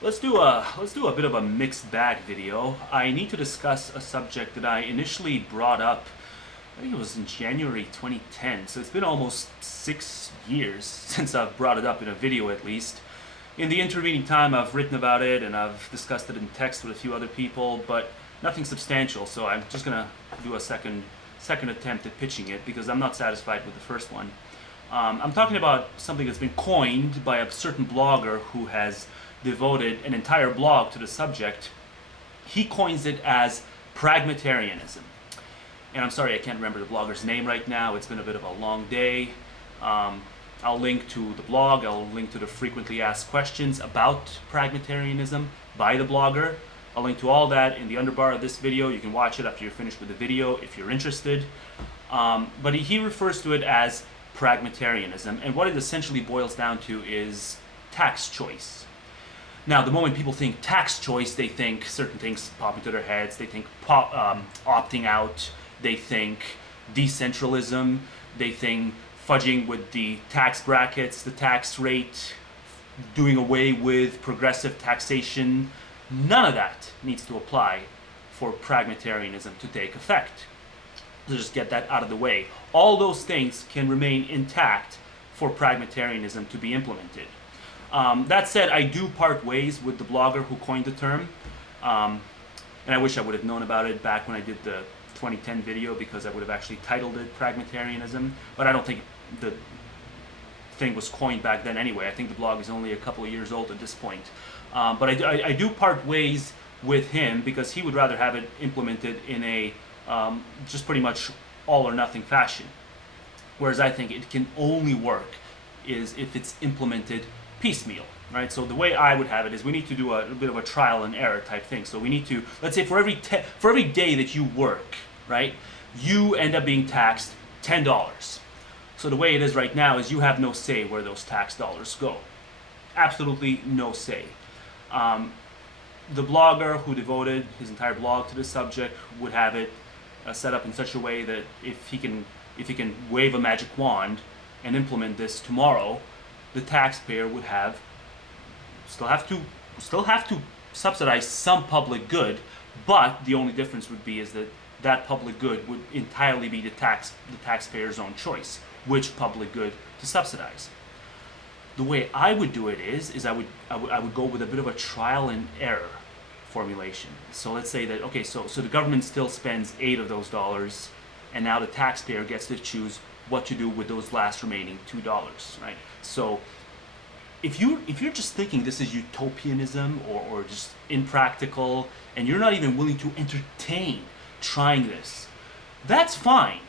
Let's do a bit of a mixed bag video. I need to discuss a subject that I initially brought up. I think it was in January 2010, so it's been almost 6 years since I've brought it up in a video at least. In the intervening time, I've written about it and I've discussed it in text with a few other people, but nothing substantial. So I'm just gonna do a second attempt at pitching it because I'm not satisfied with the first one. I'm talking about something that's been coined by a certain blogger who has devoted an entire blog to the subject. He coins it as pragmatarianism. And I'm sorry I can't remember the blogger's name right now. It's been a bit of a long day. I'll link to the blog. I'll link to the frequently asked questions about pragmatarianism by the blogger. I'll link to all that in the underbar of this video. You can watch it after you're finished with the video if you're interested. But he refers to it as pragmatarianism. And what it essentially boils down to is tax choice. Now, the moment people think tax choice, they think certain things pop into their heads. They think opting out. They think decentralism. They think fudging with the tax brackets, the tax rate, doing away with progressive taxation. None of that needs to apply for pragmatarianism to take effect. So just get that out of the way. All those things can remain intact for pragmatarianism to be implemented. That said, I do part ways with the blogger who coined the term, and I wish I would have known about it back when I did the 2010 video because I would have actually titled it Pragmatarianism, but I don't think the thing was coined back then anyway. I think the blog is only a couple of years old at this point. But I do part ways with him because he would rather have it implemented in a just pretty much all or nothing fashion, whereas I think it can only work is if it's implemented piecemeal, right? So the way I would have it is we need to do a bit of a trial and error type thing. So we need to, let's say for every day that you work, right, you end up being taxed $10. So the way it is right now is you have no say where those tax dollars go. Absolutely no say. The blogger who devoted his entire blog to this subject would have it set up in such a way that if he can wave a magic wand and implement this tomorrow, the taxpayer would still have to subsidize some public good, but the only difference would be is that public good would entirely be the taxpayer's own choice, which public good to subsidize. The way I would do it is I would go with a bit of a trial and error formulation. So let's say that so the government still spends $8 of those dollars, and now the taxpayer gets to choose what to do with those last remaining $2, right? So if you're just thinking this is utopianism or just impractical, and you're not even willing to entertain trying this, that's fine.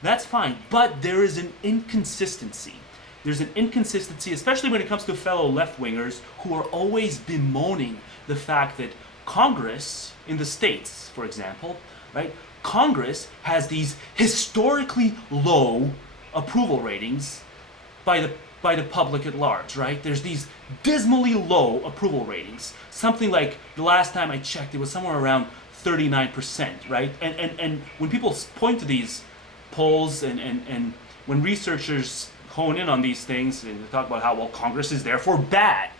That's fine. But there is an inconsistency. There's an inconsistency, especially when it comes to fellow left-wingers who are always bemoaning the fact that Congress in the States, for example, right? Congress has these historically low approval ratings by the public at large, right? There's these dismally low approval ratings. Something like, the last time I checked, it was somewhere around 39%, right? And when people point to these polls and when researchers hone in on these things and they talk about how, well, Congress is therefore bad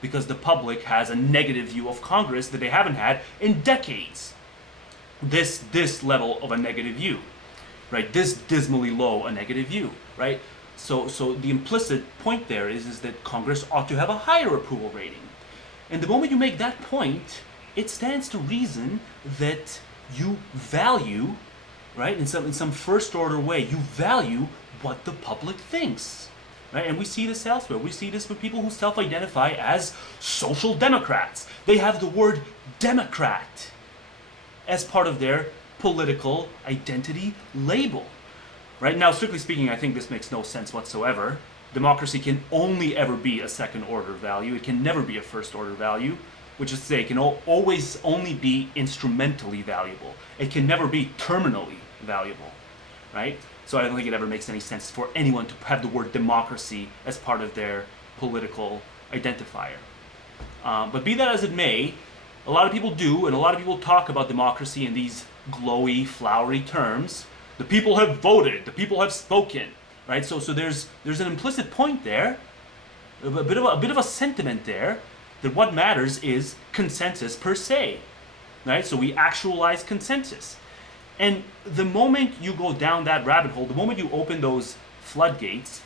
because the public has a negative view of Congress that they haven't had in decades. This level of a negative view, right? This dismally low a negative view, right? So the implicit point there is that Congress ought to have a higher approval rating. And the moment you make that point, it stands to reason that you value, right, in some first order way, you value what the public thinks, right? And we see this elsewhere. We see this with people who self-identify as social democrats. They have the word Democrat as part of their political identity label. Right now, strictly speaking, I think this makes no sense whatsoever. Democracy can only ever be a second-order value. It can never be a first-order value, which is to say, it can always only be instrumentally valuable. It can never be terminally valuable, right? So I don't think it ever makes any sense for anyone to have the word democracy as part of their political identifier. But be that as it may, a lot of people do, and a lot of people talk about democracy in these glowy, flowery terms. The people have voted. The people have spoken. Right? So there's an implicit point there, a bit of a sentiment there that what matters is consensus per se, right? So we actualize consensus. And the moment you go down that rabbit hole, the moment you open those floodgates,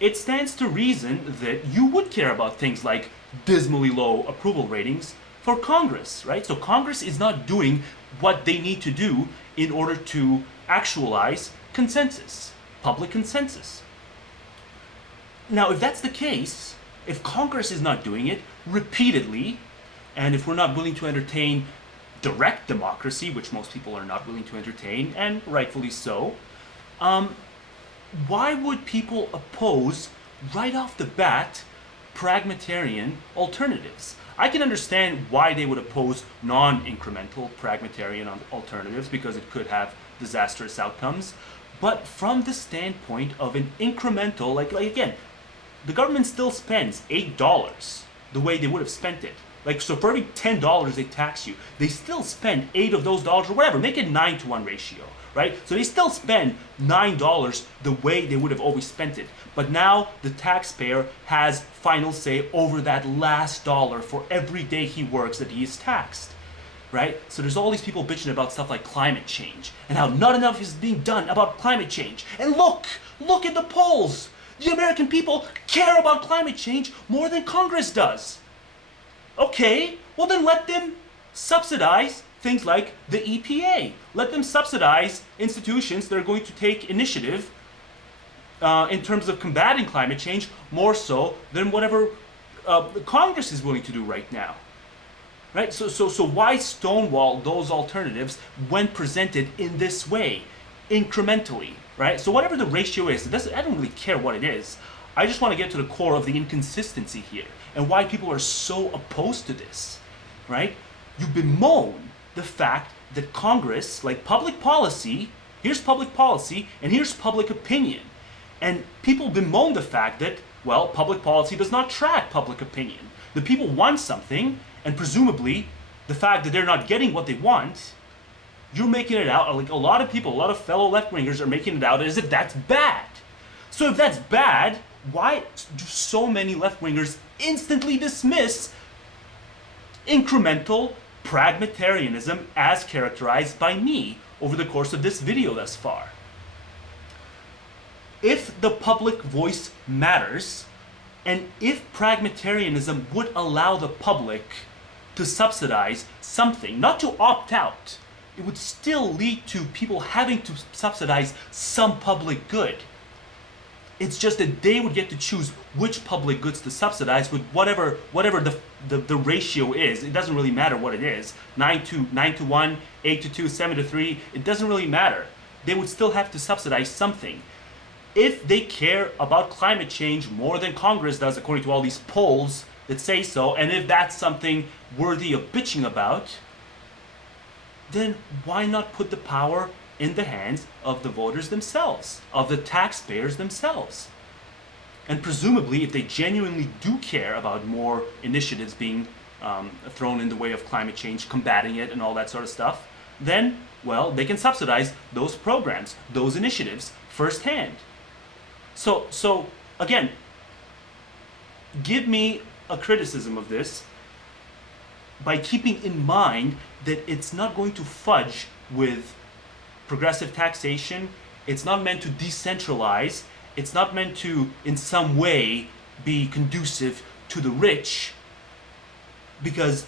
it stands to reason that you would care about things like dismally low approval ratings for Congress, right? So Congress is not doing what they need to do in order to actualize consensus, public consensus. Now, if that's the case, if Congress is not doing it repeatedly, and if we're not willing to entertain direct democracy, which most people are not willing to entertain, and rightfully so, why would people oppose, right off the bat, pragmatarian alternatives? I can understand why they would oppose non-incremental pragmatarian alternatives, because it could have disastrous outcomes. But from the standpoint of an incremental, like again, the government still spends $8 the way they would have spent it. Like, so for every $10 they tax you, they still spend 8 of those dollars or whatever. Make it 9-to-1 ratio, right? So they still spend $9 the way they would have always spent it. But now the taxpayer has final say over that last dollar for every day he works that he is taxed, right? So there's all these people bitching about stuff like climate change and how not enough is being done about climate change. And look at the polls. The American people care about climate change more than Congress does. Okay, well then let them subsidize things like the EPA. Let them subsidize institutions that are going to take initiative in terms of combating climate change more so than whatever Congress is willing to do right now. Right? So why stonewall those alternatives when presented in this way, incrementally? Right? So whatever the ratio is, I don't really care what it is. I just want to get to the core of the inconsistency here and why people are so opposed to this, right? You bemoan the fact that Congress, like public policy, here's public policy and here's public opinion. And people bemoan the fact that, well, public policy does not track public opinion. The people want something, and presumably the fact that they're not getting what they want, you're making it out, like a lot of people, a lot of fellow left-wingers are making it out as if that's bad. So if that's bad, why do so many left-wingers instantly dismiss incremental pragmatarianism as characterized by me over the course of this video thus far? If the public voice matters, and if pragmatarianism would allow the public to subsidize something, not to opt out, it would still lead to people having to subsidize some public good. It's just that they would get to choose which public goods to subsidize with whatever the ratio is. It doesn't really matter what it is. 9-to-1, 8-to-2, 7-to-3, it doesn't really matter. They would still have to subsidize something. If they care about climate change more than Congress does, according to all these polls that say so, and if that's something worthy of bitching about, then why not put the power in the hands of the voters themselves, of the taxpayers themselves? And presumably, if they genuinely do care about more initiatives being thrown in the way of climate change, combating it, and all that sort of stuff, then, well, they can subsidize those programs, those initiatives, firsthand. So again, give me a criticism of this by keeping in mind that it's not going to fudge with progressive taxation. It's not meant to decentralize. It's not meant to, in some way, be conducive to the rich, because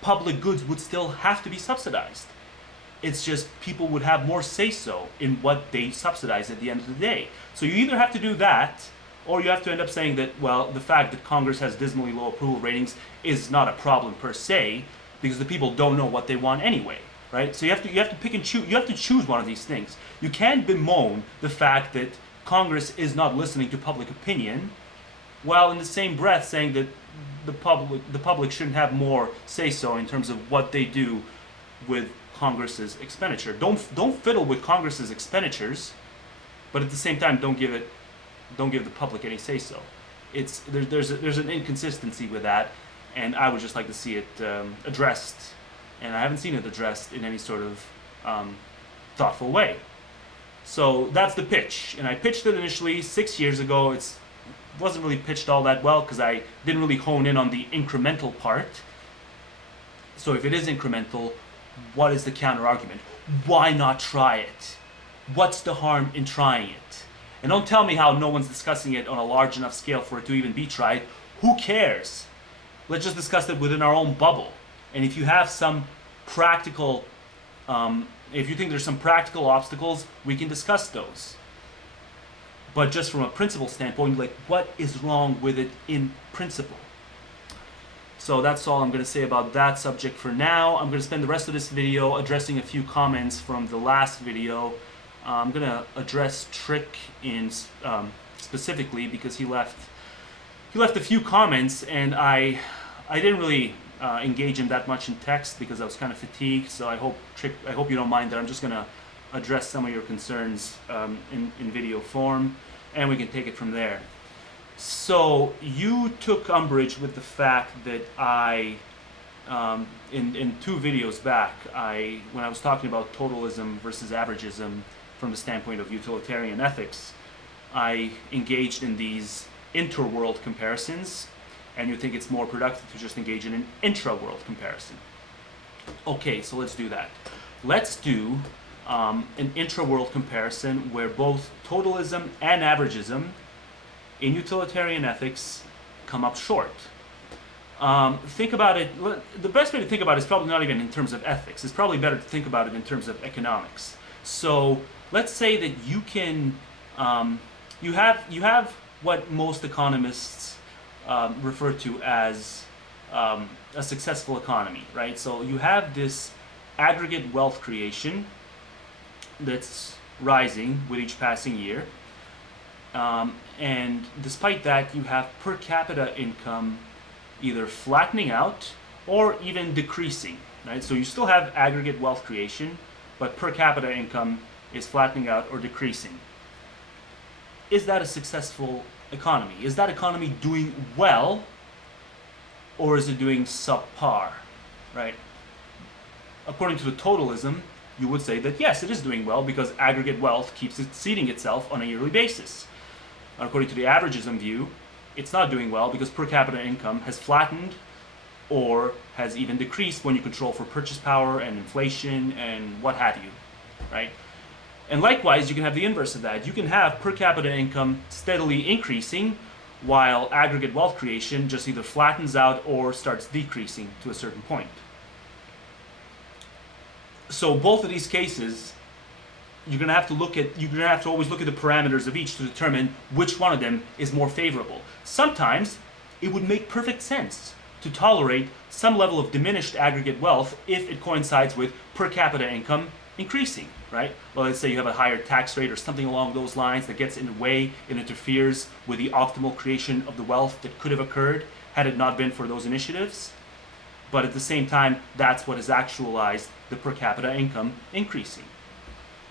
public goods would still have to be subsidized. It's just people would have more say-so in what they subsidize at the end of the day. So you either have to do that, or you have to end up saying that, well, the fact that Congress has dismally low approval ratings is not a problem per se, because the people don't know what they want anyway, right? So you have to pick and choose. You have to choose one of these things. You can't bemoan the fact that Congress is not listening to public opinion, while in the same breath saying that the public shouldn't have more say-so in terms of what they do with Congress's expenditure. Don't fiddle with Congress's expenditures, but at the same time don't give the public any say-so. There's an inconsistency with that, and I would just like to see it addressed, and I haven't seen it addressed in any sort of thoughtful way. So that's the pitch, and I pitched it initially 6 years ago. It's wasn't really pitched all that well because I didn't really hone in on the incremental part. So if it is incremental, what is the counter argument? Why not try it? What's the harm in trying it? And don't tell me how no one's discussing it on a large enough scale for it to even be tried. Who cares? Let's just discuss it within our own bubble. And if you have some practical, if you think there's some practical obstacles, we can discuss those. But just from a principle standpoint, like, what is wrong with it in principle? So that's all I'm going to say about that subject for now. I'm going to spend the rest of this video addressing a few comments from the last video. I'm going to address Trick in specifically because he left a few comments, and I didn't really engage him that much in text because I was kind of fatigued. So I hope you don't mind that I'm just going to address some of your concerns in video form, and we can take it from there. So you took umbrage with the fact that I, in 2 videos back, when I was talking about totalism versus averagism from the standpoint of utilitarian ethics, I engaged in these inter-world comparisons, and you think it's more productive to just engage in an intra-world comparison. Okay, so let's do that. Let's do an intra-world comparison where both totalism and averagism in utilitarian ethics come up short. Think about it, the best way to think about it is probably not even in terms of ethics. It's probably better to think about it in terms of economics. So let's say that you can, you have what most economists refer to as a successful economy, right? So you have this aggregate wealth creation that's rising with each passing year. And despite that, you have per capita income either flattening out or even decreasing, right? So you still have aggregate wealth creation, but per capita income is flattening out or decreasing. Is that a successful economy? Is that economy doing well, or is it doing subpar, right? According to the totalism, you would say that yes, it is doing well because aggregate wealth keeps exceeding itself on a yearly basis. According to the averagism view, it's not doing well because per capita income has flattened or has even decreased when you control for purchase power and inflation and what have you, right? And likewise, you can have the inverse of that. You can have per capita income steadily increasing while aggregate wealth creation just either flattens out or starts decreasing to a certain point. So both of these cases, you're going to have to always look at the parameters of each to determine which one of them is more favorable. Sometimes it would make perfect sense to tolerate some level of diminished aggregate wealth if it coincides with per capita income increasing, right? Well, let's say you have a higher tax rate or something along those lines that gets in the way and interferes with the optimal creation of the wealth that could have occurred had it not been for those initiatives. But at the same time, that's what has actualized the per capita income increasing.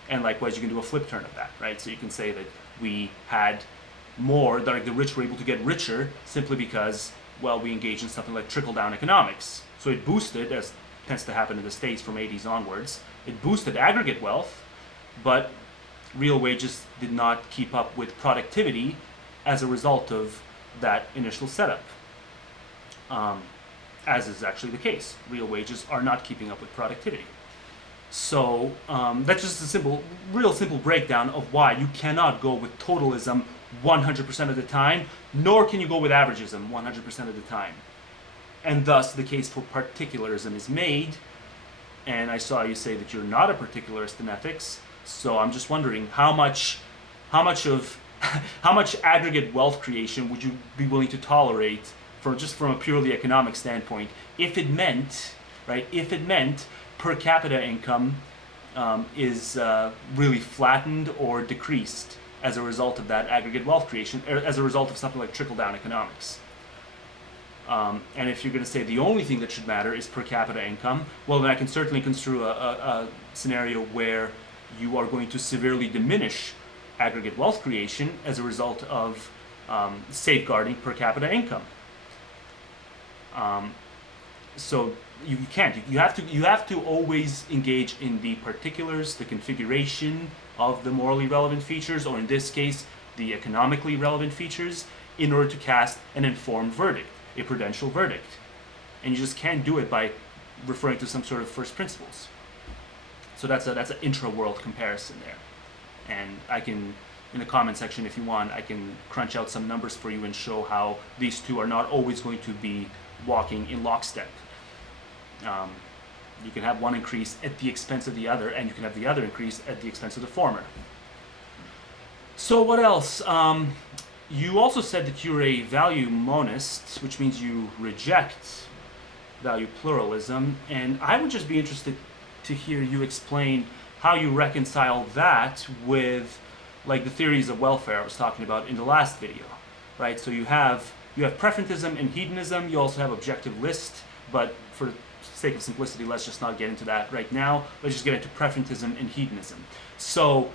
And likewise, you can do a flip turn of that, right? So you can say that we had more, like the rich were able to get richer simply because, well, we engaged in something like trickle-down economics. So it boosted, as tends to happen in the States from 80s onwards, it boosted aggregate wealth, but real wages did not keep up with productivity as a result of that initial setup. As is actually the case. Real wages are not keeping up with productivity. So that's just a real simple breakdown of why you cannot go with totalism 100% of the time, nor can you go with averagism 100% of the time. And thus the case for particularism is made, and I saw you say that you're not a particularist in ethics, so I'm just wondering how much aggregate wealth creation would you be willing to tolerate from a purely economic standpoint if it meant per capita income is really flattened or decreased as a result of that aggregate wealth creation, or as a result of something like trickle-down economics. And if you're going to say the only thing that should matter is per capita income, well, then I can certainly construe a scenario where you are going to severely diminish aggregate wealth creation as a result of safeguarding per capita income. So you can't. You have to always engage in the particulars, the configuration of the morally relevant features, or in this case, the economically relevant features, in order to cast an informed verdict, a prudential verdict. And you just can't do it by referring to some sort of first principles. So that's an intra-world comparison there. And I can, in the comment section if you want, I can crunch out some numbers for you and show how these two are not always going to be walking in lockstep. You can have one increase at the expense of the other, and you can have the other increase at the expense of the former. So what else? You also said that you're a value monist, which means you reject value pluralism, and I would just be interested to hear you explain how you reconcile that with like the theories of welfare I was talking about in the last video, right? So you have preferentism and hedonism. You also have objective list, but for the sake of simplicity, let's just not get into that right now. Let's just get into preferentism and hedonism. So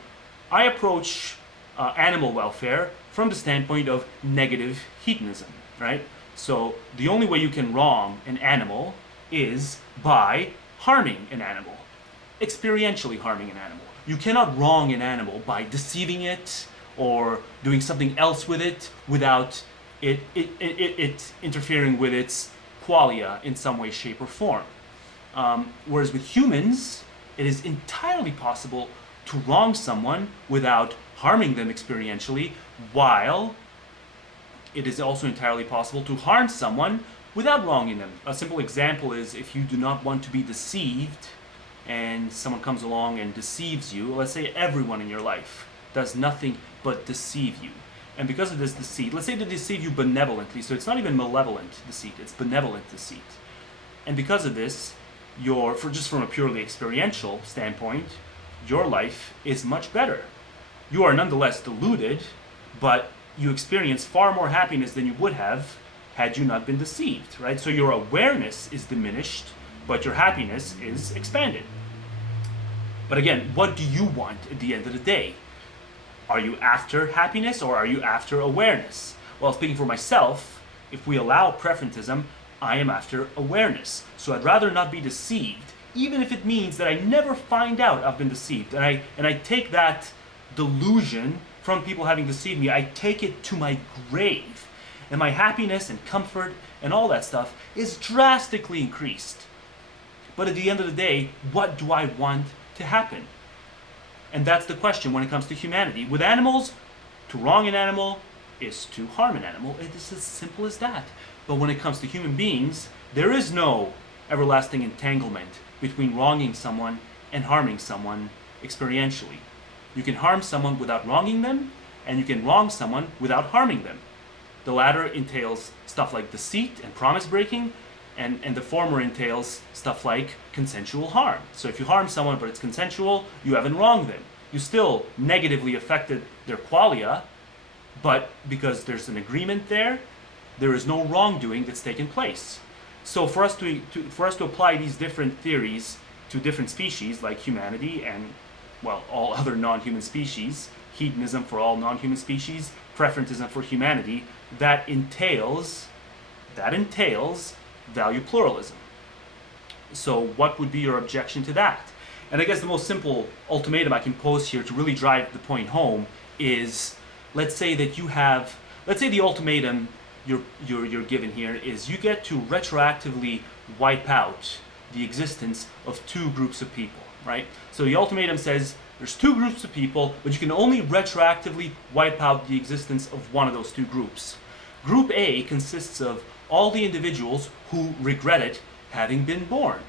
I approach animal welfare from the standpoint of negative hedonism, right? So the only way you can wrong an animal is by harming an animal, experientially harming an animal. You cannot wrong an animal by deceiving it or doing something else with it without it interfering with its qualia in some way, shape, or form. Whereas with humans, it is entirely possible to wrong someone without harming them experientially, while it is also entirely possible to harm someone without wronging them. A simple example is if you do not want to be deceived and someone comes along and deceives you, let's say everyone in your life does nothing but deceive you. And because of this deceit, let's say they deceive you benevolently, so it's not even malevolent deceit, it's benevolent deceit. And because of this, just from a purely experiential standpoint, your life is much better. You are nonetheless deluded, but you experience far more happiness than you would have had you not been deceived, right? So your awareness is diminished, but your happiness is expanded. But again, what do you want at the end of the day? Are you after happiness or are you after awareness? Well, speaking for myself, if we allow preferentism, I am after awareness. So I'd rather not be deceived, even if it means that I never find out I've been deceived. And I take that delusion from people having deceived me, I take it to my grave. And my happiness and comfort and all that stuff is drastically increased. But at the end of the day, what do I want to happen? And that's the question when it comes to humanity. With animals, to wrong an animal is to harm an animal. It is as simple as that. But when it comes to human beings, there is no everlasting entanglement between wronging someone and harming someone experientially. You can harm someone without wronging them, and you can wrong someone without harming them. The latter entails stuff like deceit and promise breaking, and the former entails stuff like consensual harm. So if you harm someone but it's consensual, you haven't wronged them. You still negatively affected their qualia, but because there's an agreement there is no wrongdoing that's taken place. So for us to apply these different theories to different species like humanity and, well, all other non-human species, hedonism for all non-human species, preferentism for humanity, that entails value pluralism. So what would be your objection to that? And I guess the most simple ultimatum I can pose here to really drive the point home is, let's say the ultimatum you're given here is you get to retroactively wipe out the existence of two groups of people, right? So the ultimatum says there's two groups of people, but you can only retroactively wipe out the existence of one of those two groups. Group A consists of all the individuals who regretted having been born.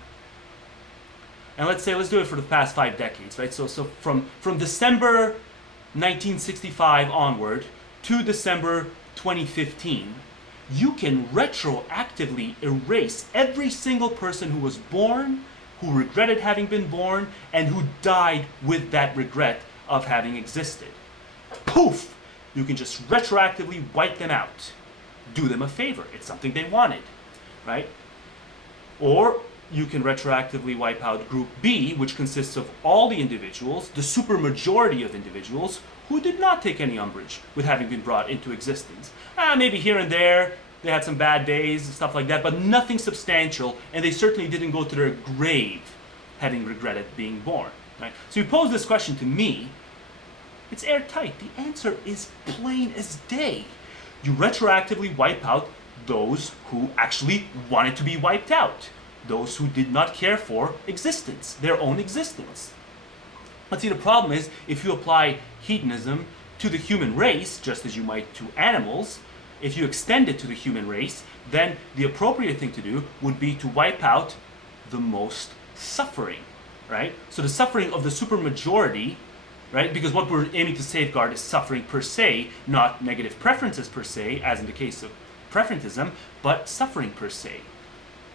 And let's do it for the past 5 decades, right? So from December 1965 onward to December 2015, you can retroactively erase every single person who was born, who regretted having been born, and who died with that regret of having existed. Poof! You can just retroactively wipe them out. Do them a favor. It's something they wanted, right? Or you can retroactively wipe out Group B, which consists of all the individuals, the supermajority of individuals, who did not take any umbrage with having been brought into existence. Maybe here and there, they had some bad days and stuff like that, but nothing substantial, and they certainly didn't go to their grave having regretted being born. Right? So you pose this question to me, it's airtight. The answer is plain as day. You retroactively wipe out those who actually wanted to be wiped out, those who did not care for existence, their own existence. But see, the problem is, if you apply hedonism to the human race, just as you might to animals, if you extend it to the human race, then the appropriate thing to do would be to wipe out the most suffering, right? So the suffering of the supermajority, right? Because what we're aiming to safeguard is suffering per se, not negative preferences per se, as in the case of preferentism, but suffering per se.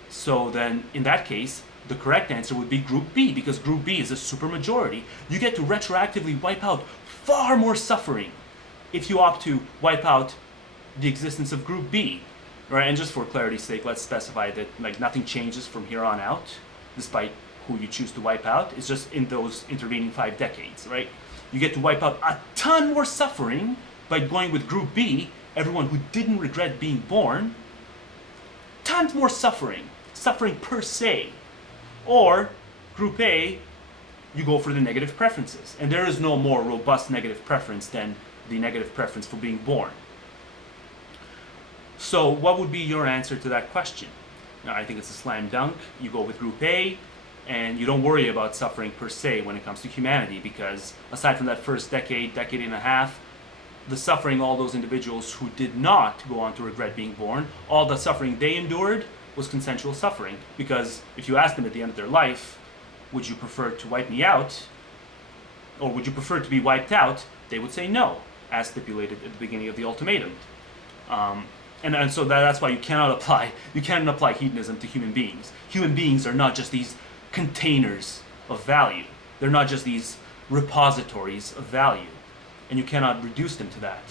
So then, in that case, the correct answer would be Group B, because Group B is a supermajority. You get to retroactively wipe out far more suffering if you opt to wipe out the existence of Group B, right? And just for clarity's sake, let's specify that like nothing changes from here on out, despite who you choose to wipe out. It's just in those intervening 5 decades, right? You get to wipe out a ton more suffering by going with Group B, everyone who didn't regret being born. Tons more suffering per se. Or Group A, you go for the negative preferences. And there is no more robust negative preference than the negative preference for being born. So what would be your answer to that question? Now, I think it's a slam dunk. You go with Group A, and you don't worry about suffering per se when it comes to humanity, because aside from that first decade and a half, the suffering all those individuals who did not go on to regret being born, all the suffering they endured was consensual suffering. Because if you asked them at the end of their life, would you prefer to wipe me out, or would you prefer to be wiped out, they would say no, as stipulated at the beginning of the ultimatum. And so that's why you cannot apply hedonism to human beings. Human beings are not just these containers of value. They're not just these repositories of value. And you cannot reduce them to that.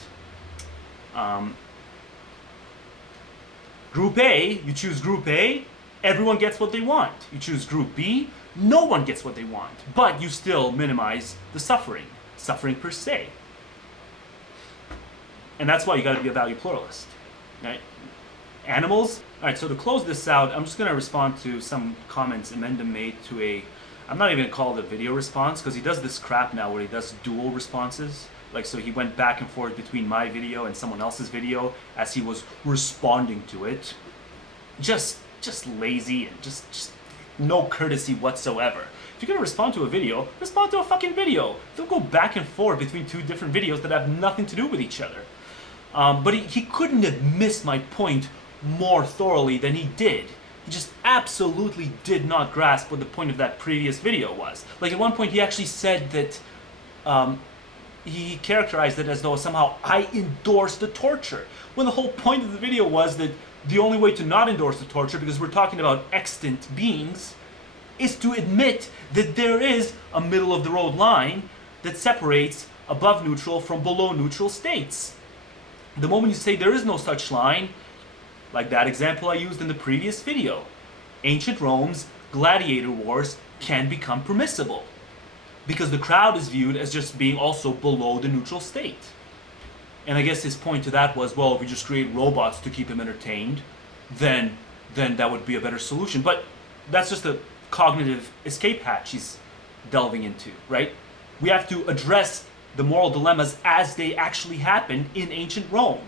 Group A, you choose Group A, everyone gets what they want. You choose Group B, no one gets what they want. But you still minimize the suffering per se. And that's why you gotta be a value pluralist. Right? Animals. Alright, so to close this out, I'm just going to respond to some comments Amenda made to I'm not even going to call it a video response, because he does this crap now where he does dual responses. Like, so he went back and forth between my video and someone else's video as he was responding to it. Just lazy and just no courtesy whatsoever. If you're going to respond to a video, respond to a fucking video. Don't go back and forth between 2 different videos that have nothing to do with each other. But he couldn't have missed my point more thoroughly than he did. He just absolutely did not grasp what the point of that previous video was. Like, at one point he actually said that he characterized it as though somehow I endorsed the torture, when the whole point of the video was that the only way to not endorse the torture, because we're talking about extant beings, is to admit that there is a middle of the road line that separates above neutral from below neutral states. The moment you say there is no such line, like that example I used in the previous video, ancient Rome's gladiator wars can become permissible, because the crowd is viewed as just being also below the neutral state. And I guess his point to that was, well, if we just create robots to keep him entertained, then that would be a better solution. But that's just a cognitive escape hatch he's delving into, right? We have to address the moral dilemmas as they actually happened in ancient Rome.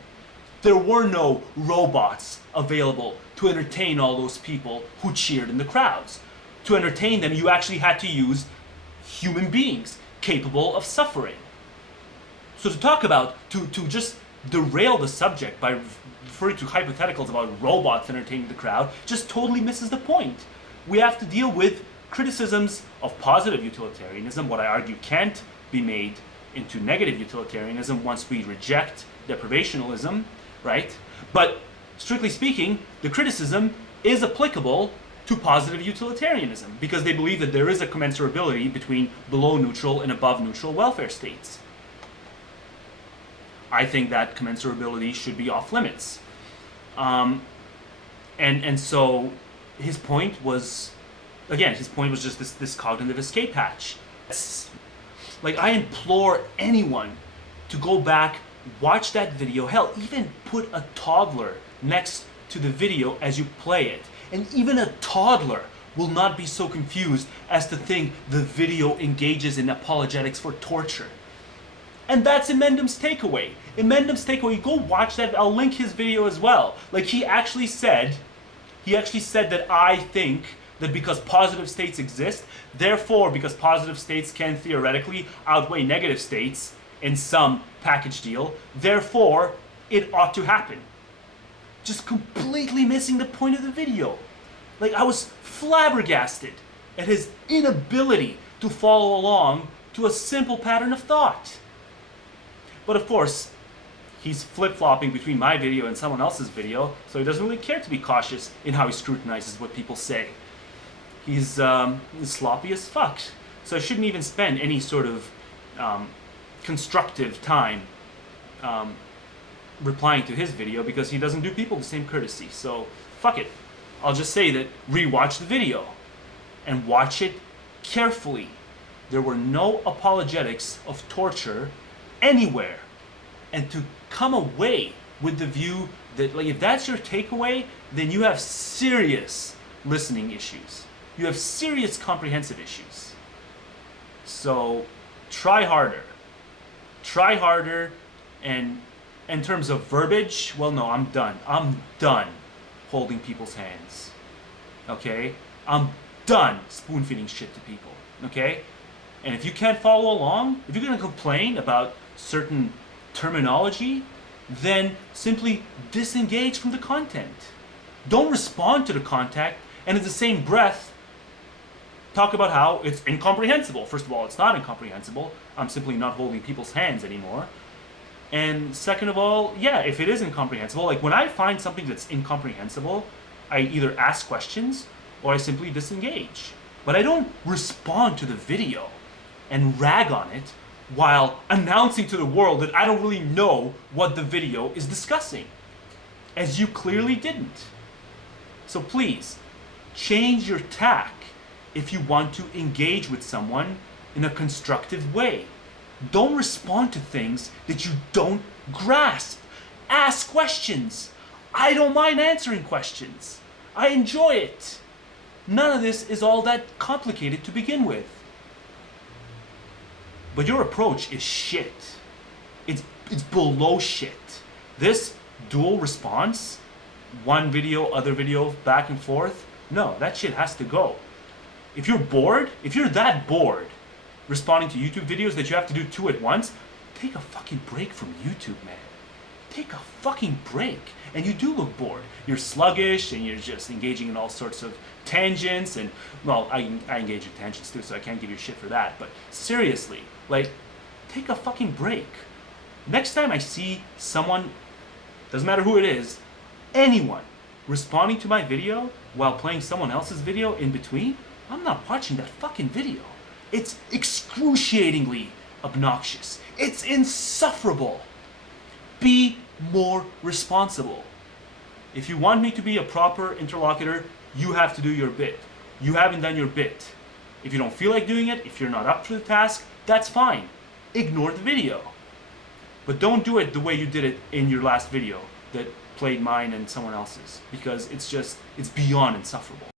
There were no robots available to entertain all those people who cheered in the crowds. To entertain them, you actually had to use human beings capable of suffering. So to talk about, to just derail the subject by referring to hypotheticals about robots entertaining the crowd just totally misses the point. We have to deal with criticisms of positive utilitarianism, what I argue can't be made into negative utilitarianism once we reject deprivationalism, right? But strictly speaking, the criticism is applicable to positive utilitarianism, because they believe that there is a commensurability between below neutral and above neutral welfare states. I think that commensurability should be off limits. And so his point was, again, just this cognitive escape hatch. Like, I implore anyone to go back, watch that video, hell, even put a toddler next to the video as you play it. And even a toddler will not be so confused as to think the video engages in apologetics for torture. And that's Emendum's takeaway. Emendum's takeaway, go watch that, I'll link his video as well. Like he actually said that I think that because positive states exist, therefore because positive states can theoretically outweigh negative states in some package deal, therefore it ought to happen. Just completely missing the point of the video. Like I was flabbergasted at his inability to follow along to a simple pattern of thought. But of course, he's flip-flopping between my video and someone else's video, so he doesn't really care to be cautious in how he scrutinizes what people say. He's sloppy as fuck. So I shouldn't even spend any sort of constructive time replying to his video because he doesn't do people the same courtesy. So fuck it. I'll just say that rewatch the video and watch it carefully. There were no apologetics of torture anywhere. And to come away with the view that, like, if that's your takeaway, then you have serious listening issues. You have serious comprehensive issues. So try harder. Try harder. And in terms of verbiage, well, no, I'm done. I'm done holding people's hands. Okay? I'm done spoon feeding shit to people. Okay? And if you can't follow along, if you're going to complain about certain terminology, then simply disengage from the content. Don't respond to the content and in the same breath talk about how it's incomprehensible. First of all, it's not incomprehensible. I'm simply not holding people's hands anymore. And second of all, yeah, if it is incomprehensible, like when I find something that's incomprehensible, I either ask questions or I simply disengage. But I don't respond to the video and rag on it while announcing to the world that I don't really know what the video is discussing, as you clearly didn't. So please, change your tack if you want to engage with someone in a constructive way. Don't respond to things that you don't grasp. Ask questions. I don't mind answering questions. I enjoy it. None of this is all that complicated to begin with. But your approach is shit. It's below shit. This dual response, one video, other video, back and forth, no, that shit has to go. If you're bored, if you're that bored responding to YouTube videos that you have to do two at once, take a fucking break from YouTube, man. Take a fucking break. And you do look bored. You're sluggish and you're just engaging in all sorts of tangents and, well, I engage in tangents too, so I can't give you shit for that. But seriously, like, take a fucking break. Next time I see someone, doesn't matter who it is, anyone, responding to my video while playing someone else's video in between, I'm not watching that fucking video. It's excruciatingly obnoxious. It's insufferable. Be more responsible. If you want me to be a proper interlocutor, you have to do your bit. You haven't done your bit. If you don't feel like doing it, if you're not up to the task, that's fine. Ignore the video. But don't do it the way you did it in your last video that played mine and someone else's, because it's beyond insufferable.